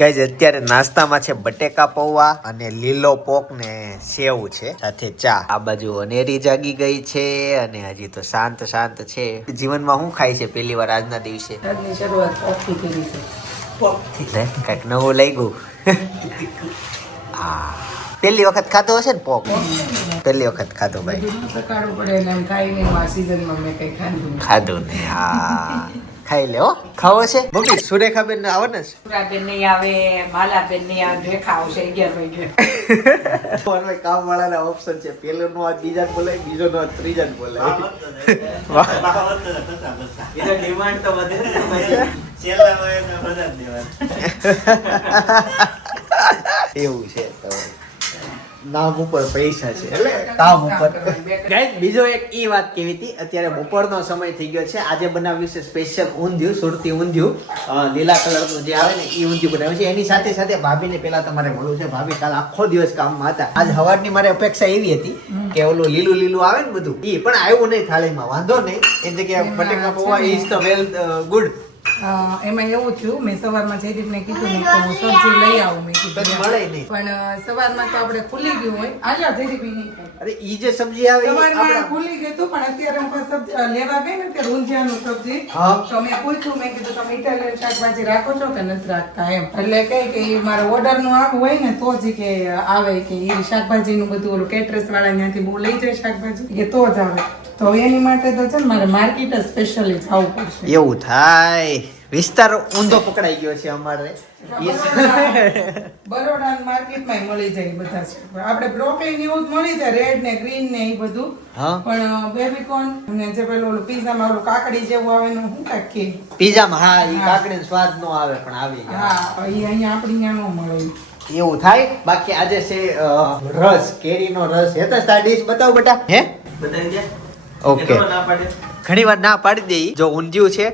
Guys અત્યારે નાસ્તામાં છે બટેકા પૌવા અને લીલો પોક ને સેવ છે સાથે ચા. આ બાજુ અનેરી જાગી ગઈ છે અને હજી તો શાંત છે. જીવનમાં શું ખાય છે પહેલી વાર આજના દિવસે? આજની શરૂઆત પોકથી કરી છે. પોકથી લે કઈક નવું લાગ્યું. હા પહેલી વખત ખાધો હશે ને પોક? પહેલી વખત ખાધો ભાઈ. બધું સકાળું પડે ને એમ ખાઈ ને આ સિઝનમાં મેં કઈ ખાધું ને હા ખાઈ લે હો. ખાવો છે મમ્મી? સુરેખાબેન આવે ને? સુરાબેન નહીં આવે, માલાબેન નહીં આવે, રેખા આવશે 11 વાગે. કામ વાળાના ઓપ્શન છે. પેલો નો આ બીજા બોલાય, બીજો નો ત્રીજા બોલાય. ડિમાન્ડ તો વધે ને ભાઈ. છેલ્લા હોય તો બધા જ દેવાના. એવું છે નામ ઉપર પૈસા છે એટલે કામ ઉપર. ગાઈસ બીજો એક ઈ વાત કેવી હતી, અત્યારે બપોરનો સમય થઈ ગયો છે. આજે બનાવ્યું છે સ્પેશિયલ ઊંધિયું, સુરતી ઊંધિયું. લીલા કલરનું જે આવે ને ઈ ઊંધિયું બનાવ્યું છે. એની સાથે સાથે ભાભીને પેલા તમારે મળવું છે. ભાભી કાલ આખો દિવસ કામમાં હતા. આજ સવારની મારે અપેક્ષા એવી હતી કે ઓલું લીલું આવે ને બધું ઈ પણ આવ્યું નહીં થાળીમાં. વાંધો નહીં, એ જગ્યાએ બટેકા પૌવા ઇઝ ધ વેલ ગુડ. એમાં એવું થયું, મેં સવારમાં જયદીપને કીધું ને તો હું સબ્જી લઈ આવું મેં કીધું, મળે નહીં. પણ સવારમાં તો આપણે ખુલી ગયું હોય. આલ્યા જયદીપ ઈ નહીં ખાય. અરે ઈ જે સબ્જી આવે ઈ સવારમાં આપણા ખુલી ગયું હતું, પણ અત્યારે હું સબ્જી લેવા ગઈ ને ત્યારે ઊંધિયાનું સબ્જી હા. તો મેં પૂછ્યું, મેં કીધું તમે ઇટાલિયન શાકભાજી રાખો છો કે નથી રાખતા એમ. એટલે કહે કે ઈ મારે ઓર્ડર નું આવું હોય ને તો જ કે આવે કે ઈ શાકભાજી નું બધું ઓલું કેટરસ વાળા ત્યાંથી બહુ લઈ જાય શાકભાજી કે તો જ આવે. તો એની માટે તો છે ને મારે માર્કેટ સ્પેશિયલી જવું પડશે. એવું થાય. વિસ્તાર ઊંધો પકડાઈ ગયો છે અમારે. બરોડા માર્કેટમાં મળી જાય બધા છે. આપણે બ્રોકલી ને એવું જ મળી જાય, રેડ ને ગ્રીન ને એ બધું. હા. પણ બેબીકોર્ન અને જે પેલું ઓલું પીઝામાં ઓલું કાકડી જેવું આવે ને શું કાંઈક કે પીઝામાં હા ઈ કાકડીનો સ્વાદ નો આવે પણ આવી જાય. હા, એ અહીંયા આપણે અહીંયા ન મળે. એવું થાય. બાકી આજે છે રસ, કેરીનો રસ. હેતા આ ડીશ બતાવ બેટા. હે બધાય દે. ઓકે. કેટલો ના પાડે? ઘણી વાર ના પાડી દઈ. જો ઊંધિયું છે,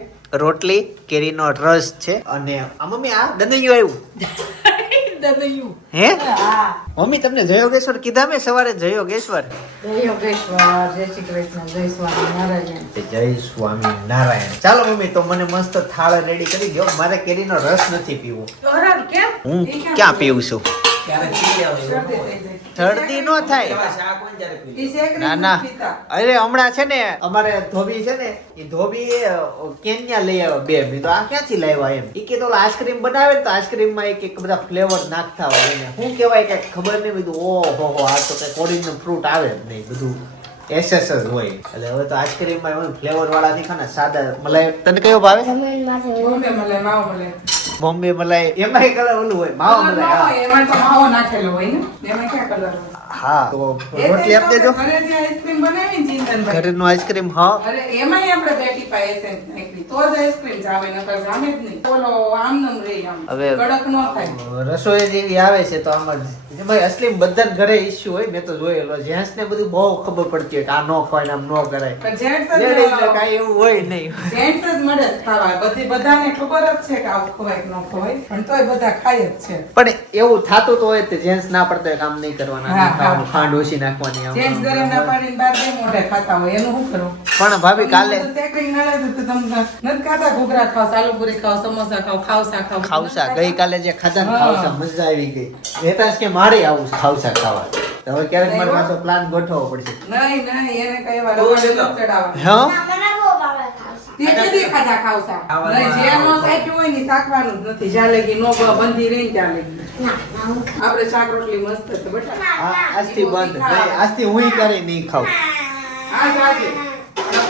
રોટલી, કેરીનો રસ છે અને આ મમ્મી આ દદૈયું આવ્યું. હે હા, મમ્મી તમને જયોગેશ્વર કીધા મેં સવારે? જયોગેશ્વર યોગેશ્વર, જય શ્રી કૃષ્ણ, જય સ્વામિનારાયણ. જય સ્વામી નારાયણ. ચાલો મમ્મી તો મને મસ્ત થાળ રેડી કરી દો. મારે કેરીનો રસ નથી પીવો. કેમ? હું ક્યાં પીવું છું? ક્યારેક પી લેવાય. શરદી થઈ જાય. શરદી નો થાય. એવા શાક હોય ને ત્યારે પી ઈ શેકરી ના નથી ના, પીતા. અરે હમણાં છે ને અમારે ધોબી છે ને, એ ધોબી કેન્યા લઈ આવ્યા બે. મેં તો આ ક્યાંથી લાવ્યા એમ. ઈ કે તો આઈસ્ક્રીમ બનાવે ને તો આઈસ્ક્રીમ માં એક બધા ફ્લેવર નાખતા હોય એને શું કહેવાય કઈ ખબર નહીં. બધું ઓહો આ તો કઈ ઓરિજિનલ ફ્રૂટ આવે જ નહીં, બધું એસેસ જ હોય. એટલે હવે તો આઈસ્ક્રીમ માં ફ્લેવર વાળા નહીં ખાને, સાદા મલાઈ. તને કયો ભાવે? બોમ્બે મલાઈ, માવો મલાઈ. બોમ્બે મલાઈ એમાં કલર ઓલું હોય, માવા કલર ન મલાઈ. હોય, એમાં તો માવો નાખેલો હોય ને, એમાં ક્યાં કલર હોય? હા તો રોટલી આપી દેજો. ઘરે જે આઈસ્ક્રીમ બનાવી ને ચિંતનભાઈ, ઘરેનું આઈસ્ક્રીમ. હા અરે એમાંય આપણે બેટી પાસે એસેન્સ નાખી તો જ આઈસ્ક્રીમ જ આવે, નકર જામે જ નહીં. બોલો આમ નમ રહી, આમ હવે કડક ન થાય. રસોઈ જેવી આવે છે તો આમ જ ભાઈ અસલી બધાને ઘરે ઇશ્યુ હોય. મેં તો જોયેલો જેન્ટ્સ ને બધું બહુ ખબર પડતી હોય કે આ નો ખવાય ને આમ નો કરાય. પણ જેન્ટ્સ જ લેડીઝ ને કાંઈ એવું હોય નહીં. જેન્ટ્સ જ મળે જ ખાવા. બધાને ખબર જ છે કે આવું ખવાય કે ન ખવાય, પણ તોય બધા ખાય જ છે. પણ એવું થાતું તો હોય તે જેન્ટ્સ ના પડતા હોય કામ નહીં કરવાના, હા, નહીં ખાવાનું, હા. ખાંડ ઓછી નાખવાની આમ. જેન્ટ્સ ઘરે ના પાડીને બહાર બે મોઢે ખાતા હોય, એનું શું કરું? પણ ભાભી કાલે સેકરિંગ નડે તો તમને નથી ખાતા? ઘૂઘરા ખાવ, આલુપુરી ખાવ, સમોસા ખાવ, ખાવસા ખાવ. ખાવસા ગઈકાલે જે ખાધા ને હા. ખાવસા મજા આવી ગઈ. હેતાશ કે મારે આવું છે ખાવસા ખાવા. તો હવે ક્યારેક મારે પાછો પ્લાન ગોઠવવો પડશે. નહીં એને કઈ વાર ચડાવવા. હા તે કેદી ખાધા ખાવસા? નહીં, જ્યાં નો સાચ્યું હોય ને શાકવાનું જ નથી. જ્યાં લગી નો બંધી રહી ત્યાં લગી. આપણે શાક રોટલી મસ્ત છે બેટા. આજથી બંધ નહીં, આજથી હું કરે નહીં ખાવ. આજ આજે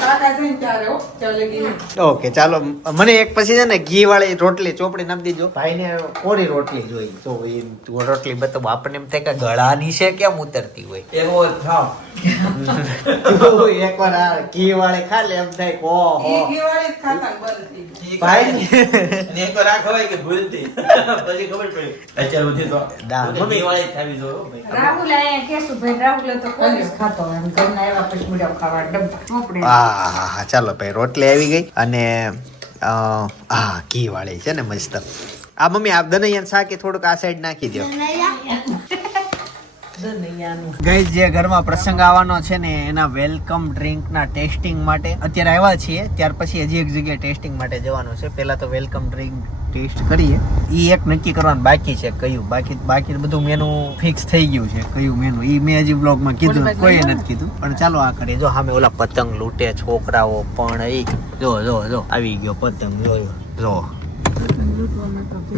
કાકા છે ને ત્યારે હો, ત્યાં લગી નહીં. ઓકે ચાલો. મને એક પછી છે ને ઘી વાળી રોટલી ચોપડી નાખી દીજો. ભાઈને કોરી રોટલી જોઈ. તો એ રોટલી બતાવો. આપણને એમ થાય કે ગળાની છે કેમ ઉતરતી હોય. એવો જ ખાવ. એકવાર આ ઘી વાળી ખા લે એમ થાય કે ઓહો. એ ઘીવાળી જ ખાતા ને બંધ થઈ ગયું. ભાઈ ને એકવાર આ ખવાય કે ભૂલથી. પછી ખબર પડી. અત્યાર સુધી તો ના, બધી દિવાળી જ ખાવી જોઈએ હો ભાઈ. રાહુલ આયા કેશું ભાઈ, રાહુલ તો કોઈ જ ખાતો હોય. એમ ઘરના એવા પછી મુડા ખાવા ડબ્બા ચોપડે. હા ચાલો ભાઈ રોટલી આવી ગઈ અને હા ઘી વાળી છે ને મસ્ત. આ મમ્મી આપ દનૈયા શાક થોડુંક આ સાઈડ નાખી દો. દહીં ત્યાંનું. ગઈ જે ઘરમાં પ્રસંગ આવવાનો છે ને એના વેલકમ ડ્રિંક ના ટેસ્ટિંગ માટે અત્યારે આવ્યા છીએ. ત્યાર પછી હજી એક જગ્યાએ ટેસ્ટિંગ માટે જવાનું છે. પહેલા તો વેલકમ ડ્રિંક ટેસ્ટ કરીએ. ઈ એક નક્કી કરવાનું બાકી છે કયું. બાકી બધું મેનુ ફિક્સ થઈ ગયું છે. કયું મેનુ ઈ મેં હજી બ્લોગમાં કીધું, કોઈ નથી કીધું. પણ ચાલો આ કરીએ. જો સામે ઓલા પતંગ લૂંટે છોકરાઓ પણ ઈ જો આવી ગયો પતંગ. જો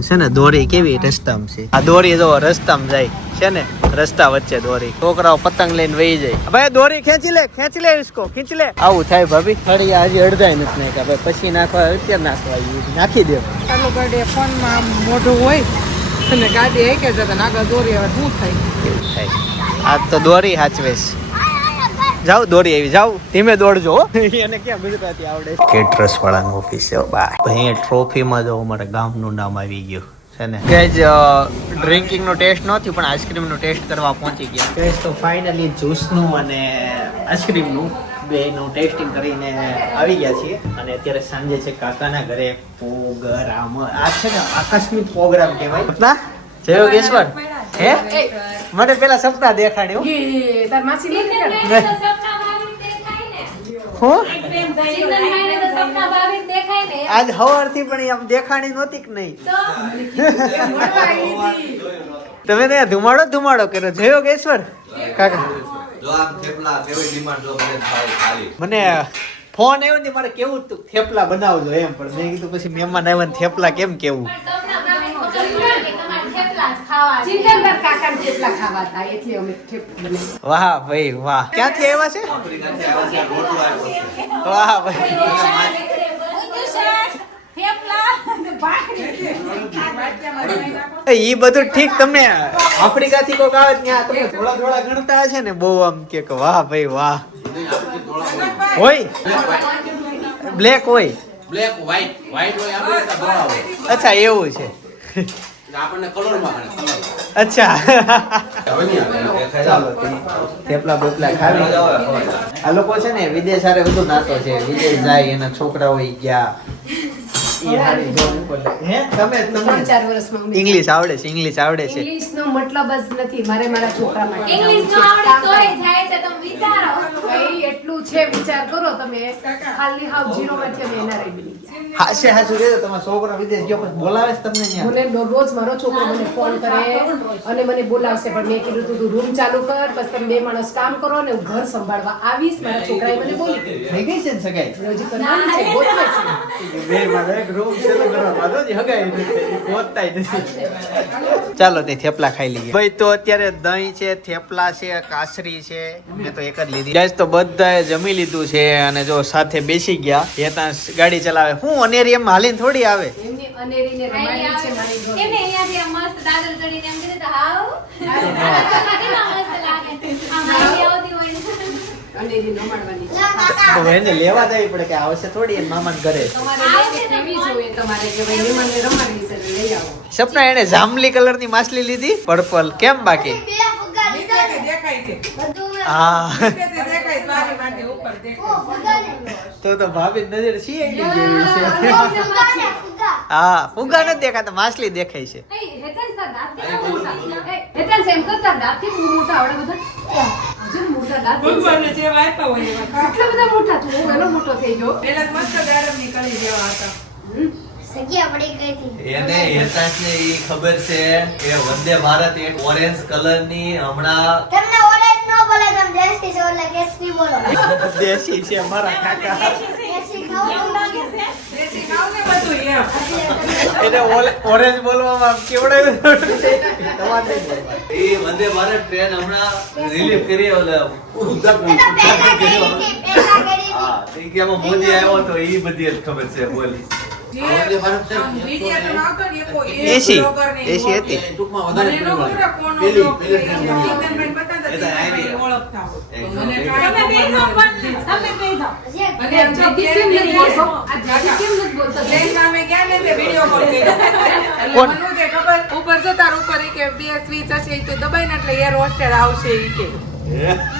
છે ને દોરી કેવી રસ્તામાં છે. આ દોરી જો રસ્તામાં જાય છે ને, રસ્તા વચ્ચે દોરી. છોકરાઓ પતંગ લઈને વહી જાય. ભાઈ દોરી ખેંચી લે ઇસકો ખેંચી લે. આવું થાય ભાભી. ખડી હજી અડધાય નથી નાખ્યા. ભાઈ પછી નાખવા અત્યારે નાખવા નાખી દે. ચાલુ ગાડી ફોનમાં આમ મોઢું હોય અને ગાડી એક જતા આગળ દોરી હવે શું થાય. એવું થાય. આ તો દોરી હાચવેશ. જાવ દોરી આવી જાવ, ધીમે દોડજો. એને ક્યાં ગુજરાતી આવડે. કેટરસ વાળાનું ઓફિસ છે બાય. અહીંયા ટ્રોફીમાં જો અમારા ગામનું નામ આવી ગયું છે ને. ગેજ ડ્રિંકિંગ નો ટેસ્ટ નહોતી પણ આઈસ્ક્રીમ નો ટેસ્ટ કરવા પહોંચી ગયા. ગેજ તો ફાઇનલી જ્યુસ નું અને આઈસ્ક્રીમ નું બેનું ટેસ્ટિંગ કરીને આવી ગયા છીએ. અને અત્યારે સાંજે છે કાકાના ઘરે પ્રોગ્રામ. આ છે ને આકસ્મિક પ્રોગ્રામ કહેવાય. જય યોગેશ્વર. હે મને પેલા સપના દેખાડ્યું. તાર માસી આજ હવારથી પણ આમ દેખાણી નહોતી કે નહીં. તમે ત્યાં ધુમાડો કર્યો. જય યોગેશ્વર કાકા. જો આમ થેપલા કેવી ડિમાન્ડ જો મને થાય ખાલી. મને ફોન આવ્યો ને મારે કેવું હતું થેપલા બનાવજો એમ, પણ મેં કીધું પછી મહેમાન આવ્યા ને થેપલા કેમ કેવું. વાહ ભાઈ વાહ. ક્યાંથી આવ્યા છે? આફ્રિકાથી આવ્યા છે, રોટલો આવ્યો છે. વાહ ભાઈ. ઈ બધું ઠીક. તમને આફ્રિકા થી કોક આવે ત્યાં તમે થોડા ગણતા હશે ને બહુ આમ કે વાહ ભાઈ વાહ. હોય બ્લેક હોય. બ્લેક વ્હાઈટ હોય આપણે ધોળા હોય. અચ્છા એવું છે. આપણને કલરમાં કલર. અચ્છા હવે નહીં આવે ચાલો થેપલા બોપલા ખાવી. આ લોકો છે ને વિદેશ હારે બધું નાતો છે. વિદેશ જાય એના છોકરાઓ ઈ ગયા. ઈ હારી જોબ ઉપર હે તમે 3-4 વર્ષમાં ઇંગ્લિશ આવડે છે. ઇંગ્લિશ નો મતલબ જ નથી. મારા છોકરા માટે ઇંગ્લિશ નો આવડે તોય જાય છે. તમે વિચારો ભાઈ એટલું છે. વિચાર કરો તમે. ખાલી હાવ ઝીરો માંથી અમે એનઆરઆઈ બની ગયા. હાશે હાસુ કહેજો તમારો છોકરો વિદેશ ગયો પછી બોલાવે છે તમને ત્યાં. મને રોજ મારો છોકરો મને ફોન કરે અને મને બોલાવશે, પણ મેં કીધું તું રૂમ ચાલુ કર, પછી તમે 2 માણસ કામ કરો ને હું ઘર સંભાળવા આવીશ. મારા છોકરાએ મને બોલી દીધું. થઈ ગઈ છે ને સગાઈ? હજી કરવાની છે, ગોતવે છે. બે માં એક રૂમ ચાલુ કરવા વાદો જ હગાઈ નથી ગોતતાય નથી. ચાલો તે થેપલા ખાઈ લઈએ. ભાઈ તો અત્યારે દહીં છે, થેપલા છે, કાસરી છે. મેં તો એક જ લીધી. ગાઈસ તો બધાએ જમી લીધું છે અને જો સાથે બેસી ગયા. હેતા ગાડી ચલાવે. હું અનેરી એમ હાલીને થોડી આવે. એમની અનેરીને રમાડી છે મારી જોડે. કેમ અહીંયાથી આમ મસ્ત દાદર ચડીને એમ કીધું તો હાવ કેટલા મસ્ત લાગે. આમ આવી આવતી હોય ને. અનેરી રમાડવાની છે. તો એને લેવા જવી પડે કે આવશે થોડી એમ મામાને ઘરે. તમારે લઈને કેવી જોઈએ તમારે કે ભાઈ મહેમાનને રમાડવી છે એટલે લઈ આવો. સપના એને જાંબલી કલર ની માછલી લીધી. પર્પલ કેમ બાકી? દેખાય છે હા દેખાય તારી માટે ઉપર દેખાય. તો ભાભી નજર સીઆઈડી જેવી છે. હા ફુગા નથી દેખાતા, માછલી દેખાય છે. એ હેતન સર દાંત કેટલા મોટા. એ હેતન સેમ કરતા દાંત કેટલા મોટા આવડે બધા. હજુ મોટા દાંત છે. ભગવાનને જે આપ્યા હોય એવા ખા. કેટલા બધા મોટા. તું એનો મોટો થઈ ગયો. પેલા તો મસ્ત ગારમ નીકળી જેવા હતા. સગિયા પડી ગઈ હતી. એને હેતાશને ઈ ખબર છે કે વંદે ભારત એક ઓરેન્જ કલરની હમણાં તમને ઓરેન્જ નો બોલે, તમે દેશી છો એટલે કેસરી બોલો. દેશી છે મારા કાકા. દેશી ખાવું લાગે છે. દેશી ખાવ ને બધું એમ. એને ઓરેન્જ બોલવામાં આમ કેવડાવ્યું છે. તમારે નહીં બોલવાનું. ઈ વંદે ભારત ટ્રેન હમણાં રિલીઝ કરી ઓલા ઉદ્ઘાટન પેલા કરી હા ઈ કે આમાં મોદી આવ્યો તો ઈ બધી જ ખબર છે બોલી. વંદે ભારત છે આમ વિડીયો તો આવતો ને એકો એસી બ્લોગર ને એસી હતી. ટૂંકમાં મને વધારે એનો ખબર કોનો પેલી બ્લોગ પેલી છે. ટ્રેન ચિંતનબેન બતાવતા એ તો હતા, આવી. મને ઓળખતા હોય. તો એકદમ મને એકદમ. કાંઈ તમે ખબર બેસો નથી. પણ તમે બેસો. અને અને જગદીશ કેમ નથી બોલતો? આ જગદીશ કેમ નથી બોલતો? ટ્રેનમાં અમે ગયા ને તે વિડીયો કોલ કર્યો. એટલે કોણ? મનુ કે ખબર ઉપર જો તાર ઉપર ઈ કે બે સ્વિચ હશે ઈ તો દબાઈને એટલે એર હોસ્ટેલ આવશે ઈ કે.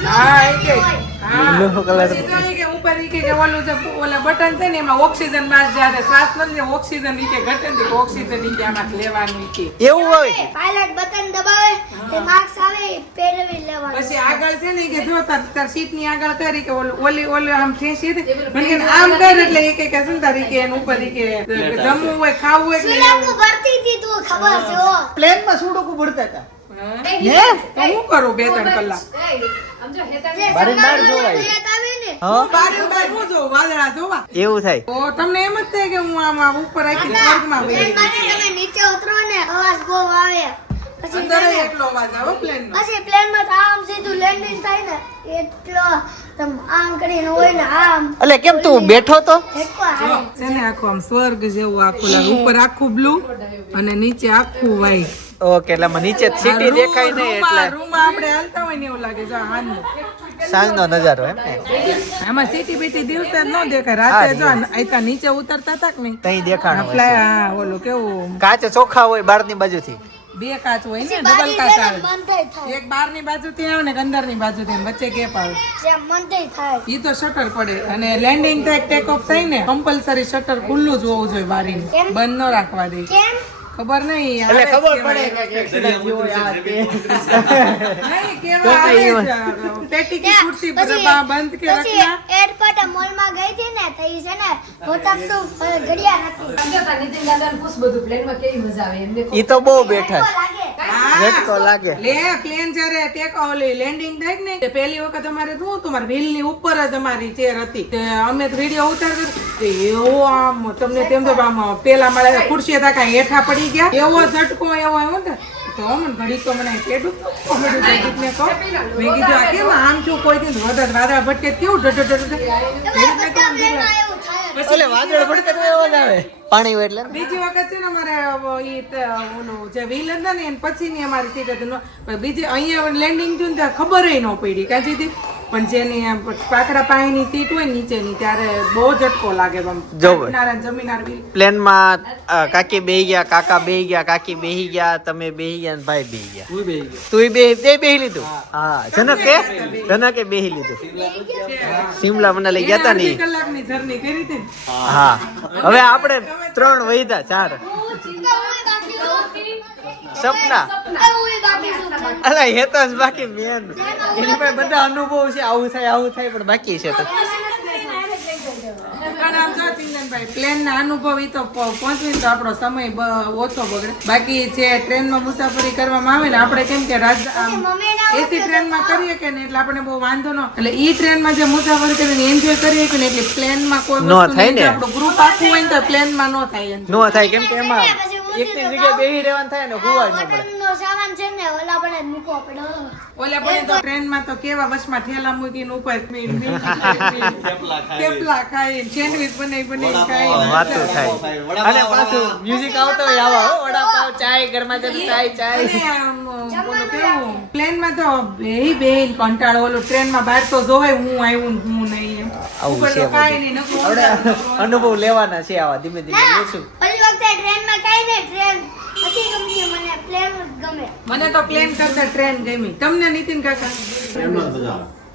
હા ઈ કે Blue colour. પછી તો ઈ કે ઉપર ઈ કે ઓલું જે ઓલા બટન છે ને એમાં ઓક્સિજન માં જ્યારે શ્વાસ લઈએ ઓક્સિજન ઈ કે ઘટે ને તો ઓક્સિજન ઈ કે આમાં લેવાનું ઈ કે એવું હોય પાયલટ બટન દબાવે તે માર્ક્સ આવે પેરવી લેવાનું પછી આગળ છે ને ઈ કે જો તાર સીટ ની આગળ કરી કે ઓલી આમ ઠેસી દે મને કે આમ કર એટલે ઈ કે શું તારી કે એની ઉપર ઈ કે જમવું હોય ખાવું હોય એટલે સુડાકુ ભરતી હતી તું ખબર છે ઓ પ્લેનમાં સુડોકુ ભરતા હતા તો હું કરું 2-3 કલાક બારે બાર જોવાય આવે ને હા બારે બાર હું જોઉં વાદળા જોવા એવું થાય તો તમને એમ જ થાય કે હું આમ ઉપર આખી સ્વર્ગમાં વહી ગઈ. તમે નીચે ઉતરો ને અવાજ બહુ આવે પછી અંદર એટલો અવાજ આવે પ્લેન નો પછી પ્લેનમાં તો આમ સીધું લેન્ડિંગ થાય ને એટલો તમ આમ કરીને હોય ને આમ એટલે કેમ તું બેઠો તો ઠેકો આવે છે ને આખું આમ સ્વર્ગ જેવું આખું લાગે ઉપર આખું બ્લુ અને નીચે આખું વ્હાઈટ ઓકે એટલે મને નીચે સિટી દેખાય નહીં એટલે રૂમમાં આપણે હાલતા હોય ને એવું લાગે જો હાનું સાંજનો નજારો એમ ને આમાં સિટી બીટી દિવસે જ ન દેખાય રાતે જો આયતા નીચે ઉતરતા હતા કે નહીં તઈ દેખાણું હોય ફ્લાય હા ઓલું કેવું કાચ ચોખ્ખા હોય બહારની બાજુથી બે કાચ હોય ને બારી ડબલ કાચ છે ને આવે બંધ થાય એક બહારની બાજુથી આવે ને એક અંદરની બાજુથી આવે, વચ્ચે ગેપ આવે જેમ બંધ થાય ઈ તો શટર પડે અને લેન્ડિંગ થાય ટેક ઓફ થાય ને કમ્પલસરી શટર ખુલ્લું જ હોવું જોઈએ બારીનું કેમ? બંધ ન રાખવા દે કેમ ખબર નહીં એટલે આવે જ ખબર કહેવાય. પડે કે એક્સિડન્ટ થયો હોય આ તે નહીં, કેવા આવે જ. પેટી કી ખુરશી બંધ કે પછી રખના એરપોર્ટ મોલમાં ગઈ હતી ને તો ઈ છે ને પોતાનું ઘડિયાળ હતી નીતિન દાદાને પૂછ બધું પ્લેનમાં કેવી મજા આવે એમને ઈ તો બહુ બેઠા લાગે ઝટકો લાગે લે પ્લેન જ્યારે ટેક ઓલી લેન્ડિંગ થાય ને તે પહેલી વખત અમારે શું તમારે વ્હીલ ની ઉપર જ અમારી ચેર હતી તે અમે વિડીયો ઉતારતા એવો આમ તમને તેમ તો આમ પેલા માળે ખુરશી હતા કાંઈ હેઠા પડી ગયા એવો ઝટકો એવો આવ્યો ને તો મને ઘડી તો મને પેટું કોમેડી જગતને કહો મેં કીધું આ કેમ આમ છું કોઈ દી વધારે વાદળા ભટકે કેવું બધા પ્લેનમાં એવું થાય એટલે વાદળ પડતે તો એવો જ આવે પાણી હોય એટલે બીજી વખત છે ને અમારે ઓલું જે વ્હીલ હતા ને એને પછી ની અમારી સીટ હતી પણ બીજી અહીંયા લેન્ડિંગ થયું ને ત્યાં ખબર ન પડી કાંઈ સીધી પણ જેની આમ પાકડા પાણીની સીટ હોય ને નીચેની ત્યારે બહુ ઝટકો લાગે આમ જોવે. જમીનાર વ્હીલ પ્લેનમાં કાકી બેહી ગયા કાકા બેહી ગયા કાકી બેહી ગયા તમે બેહી ગયા ને ભાઈ બેહી ગયા તું બેહી લીધું હા જનકે બેહી લીધું સિમલા મને લઈ ગયા તા ને ઈ. કલાકની જર્ની કરી હતી ને. હા હવે આપણે 3 વૈધા 4 સપના અલા એ તો જ બાકી મેન એની પાસે બધા અનુભવ છે આવું થાય પણ બાકી છે તો પણ આમ જો ચિંતનભાઈ પ્લેન ના અનુભવ ઈ તો પહોંચવી તો આપણો સમય ઓછો બગડે બાકી જે ટ્રેનમાં મુસાફરી કરવામાં આવે ને આપણે કેમ કે એસી ટ્રેનમાં કરીએ કે ને એટલે આપણે બહુ વાંધો ન એટલે ઈ ટ્રેનમાં જે મુસાફરી કરીને એન્જોય કરીએ કે ને એટલે પ્લેનમાં કોઈ ન વસ્તુ થાય નહીં, ને. આપણું ગ્રુપ આખું હોય ને તો પ્લેનમાં ન થાય enjoy. નો થાય કેમ કે એમાં એકની જગ્યાએ બેહી રહેવાનું થાય ને હુવા જ ન પડે નો સામાન છે ને ઓલા પડે મૂકવો પડે ઓલે પણ તો ટ્રેનમાં તો કેવા વચમાં ઠેલા મૂકીને ઉપર થેપલા ખાઈ સેન્ડવિચ બનાવી વાતું થાય અને પાછું મ્યુઝિક આવતો હોય આવા હો વડાપાવ ચાય ઘરમાં જતી ચાય પ્લેનમાં તો બેહી કંટાળો ઓલું ટ્રેનમાં બહાર તો જોવાય હું આવ્યું ને હું નહીં એમ આવું ઉપર છે તો કાંઈ નહીં નકરું આપણે અનુભવ લેવાના છે આવા ધીમે ધીમે લેશું ઓલી વખતે ટ્રેનમાં કઈ ને ટ્રેન નથી ગમતી મને પ્લેન જ ગમે મને તો પ્લેન કરતા ટ્રેન ગમી તમને નીતિન કાકા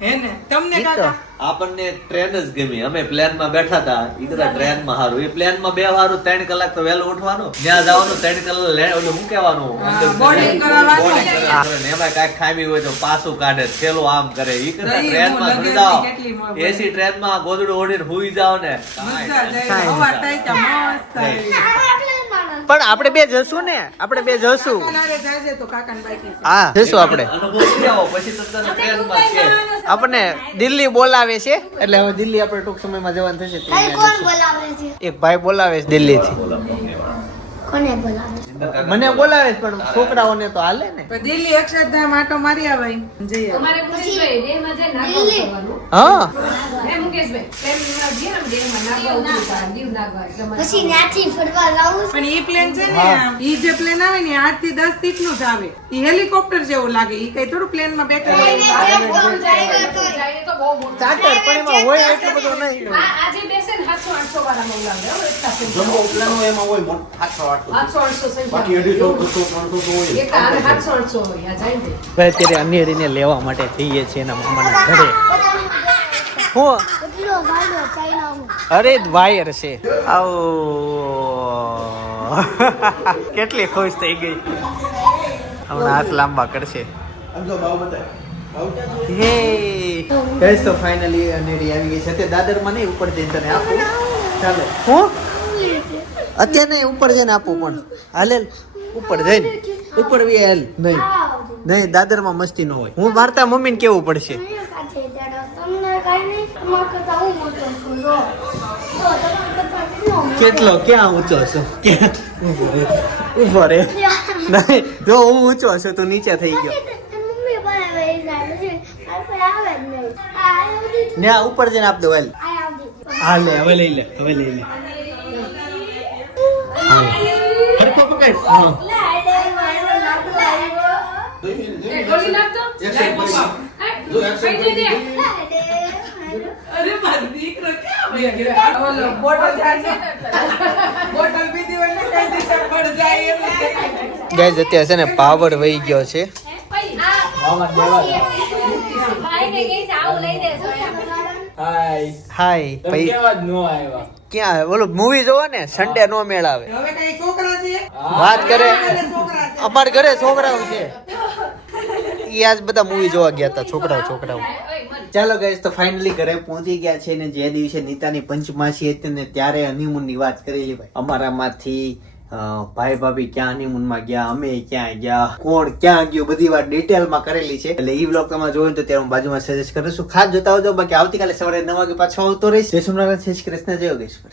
હે ને તમને ઈ તો. કાકા આપણને ટ્રેન જ ગમી અમે પ્લેન માં બેઠા હતા ઈ કદાચ ટ્રેન માં હારું એ પ્લેન માં બે હારું 3 કલાક તો વહેલું ઉઠવાનું ત્યાં જવાનું 3 કલાક ઓલું શું કહેવાનું અંદર boarding કરાવવાનું. boarding કરાવવાનું. ને એમાં કાંઈક ખામી હોય તો પાછું કાઢે થેલો આમ કરે ઈ કરતા દહીં, ટ્રેન માં લગેજની સુઈ જાઓ કેટલી મોજ એસી ટ્રેન માં ગોદડું ઓઢીને હુઈ જાઓ ને મજા જાય હવા થાય ત્યાં મસ્ત થાય. આ પ્લેનમાં પણ આપણે બે જશું ને આપણે બે જશું કાકાને જાજે તો કાકાને બાકી છે. હા જશું આપણે અનુભવ કરી આવો પછી તો તને ટ્રેન માં કે આપણને દિલ્હી બોલાવે છે એટલે હવે દિલ્હી આપણે ટૂંક સમયમાં જવાનું થશે તો કઈ ત્યાં કોણ જશું. બોલાવે છે એક ભાઈ બોલાવે છે દિલ્હીથી કોને બોલાવે છે મને બોલાવે છે પણ છોકરાઓને તો હાલે ને પણ દિલ્હી અક્ષરધામ આટો મારી આવાય જઈએ અમારે મુકેશભાઈ ડેમાં જાય નાગવા દિલ્હી. ઉતરવાનું. હા હે મુકેશભાઈ ટ્રેનમાં જઈએ ને ડેમાં નાગવા ઉતરવું પડે, દીવ નાગવા એટલે અમારે પછી ત્યાંથી ફરવા લાવું પણ ઈ પ્લેન છે ને ઈ જે પ્લેન આવે ને 8 થી 10 સીટ નું જ આવે ઈ હેલિકોપ્ટર જેવું લાગે ઈ કઈ થોડું પ્લેન માં બેઠા હોય. જાય તો બહુ મોટું. ચાર્ટર પણ એમાં હોય એટલું બધું નહીં આજે બેસે ને 700-800 વાળા મંગાવે હો, એટલા simple. 700-800 simple. એક આ 700-800 હોય, આ જાય ને. ભાઈ અત્યારે અન્યરીને લેવા માટે જઈએ છીએ એના મામાના ઘરે હું એટલો ગાડો ચાઇનામાં. અરે વાયર છે આવો કેટલી ખુશ થઈ ગઈ હમણાં હાથ લાંબા કરશે હે ગાઈસ તો ફાઇનલી અનેડી આવી ગઈ છે તે દાદરમાં નહીં ઉપર જઈને તને આપું ચાલે હું અત્યારે નહીં ઉપર જઈને આપું પણ હાલે ઉપર જઈને ઉપર વી હાલ નહીં નહીં દાદરમાં મસ્તી ન હોય હું મારતા મમ્મીને કેવું પડશે અહીંયા કાંઠે ત્યારે તમને કાંઈ નહીં, તમારા કરતાં હું મોટો છું, જો. જો, તમારા કરતાં કેટલો મોટો. કેટલો ક્યાં ઊંચો છો ક્યાં ઉભો રે નહીં જો હું ઊંચો છું તું નીચે થઈ ગયો મમ્મી પાસે વહી જાય, પછી મારી પાસે આવે જ નહીં. આ આવી ને આ ઉપર જઈને આપ દો હાલ આ આવી. હા લે હવે લઈ લે હવે લઈ લે હા હરકો પકડ હા અરે મારી દીકરો ક્યાં વહી ગયો? ઓલો બોટલ જાય છે. બોટલ પીધી હોય ને કઈ દિશા પડ જાય એમ. ગાઈઝ અત્યારે છે ને પાવર વહી ગયો છે ભાઈને કહીશ આવું લઈ દેજો એમ. હાય ક્યાં બોલો મૂવી જોવો ને સન્ડે નો મેળ આવે હવે કઈ છોકરા છે? વાત કરે છોકરા છે. અમારા ઘરે છોકરાઓ છે ઈ આજ બધા મૂવી જોવા ગયા હતા છોકરાઓ ચાલો ગાઈસ તો ફાઇનલી ઘરે પહોંચી ગયા છે ને જે દિવસે નીતાની પંચમાસી હતી ને ત્યારે હનીમૂન ની વાત કરેલી ભાઈ અમારામાંથી ભાઈ ભાભી ક્યાં હનીમૂન માં ગયા અમે ક્યાં ગયા કોણ ક્યાં ગયું બધી વાત ડિટેલ માં કરેલી છે એટલે ઈ બ્લોગ તમે જોયું તો ત્યારે હું બાજુમાં સજેસ્ટ કરું છું ખાસ જોતા આવજો બાકી આવતીકાલે સવારે 9 વાગે પાછો આવતો રહીશ જય સોમનાથ જય શ્રી કૃષ્ણ જય યોગેશ્વર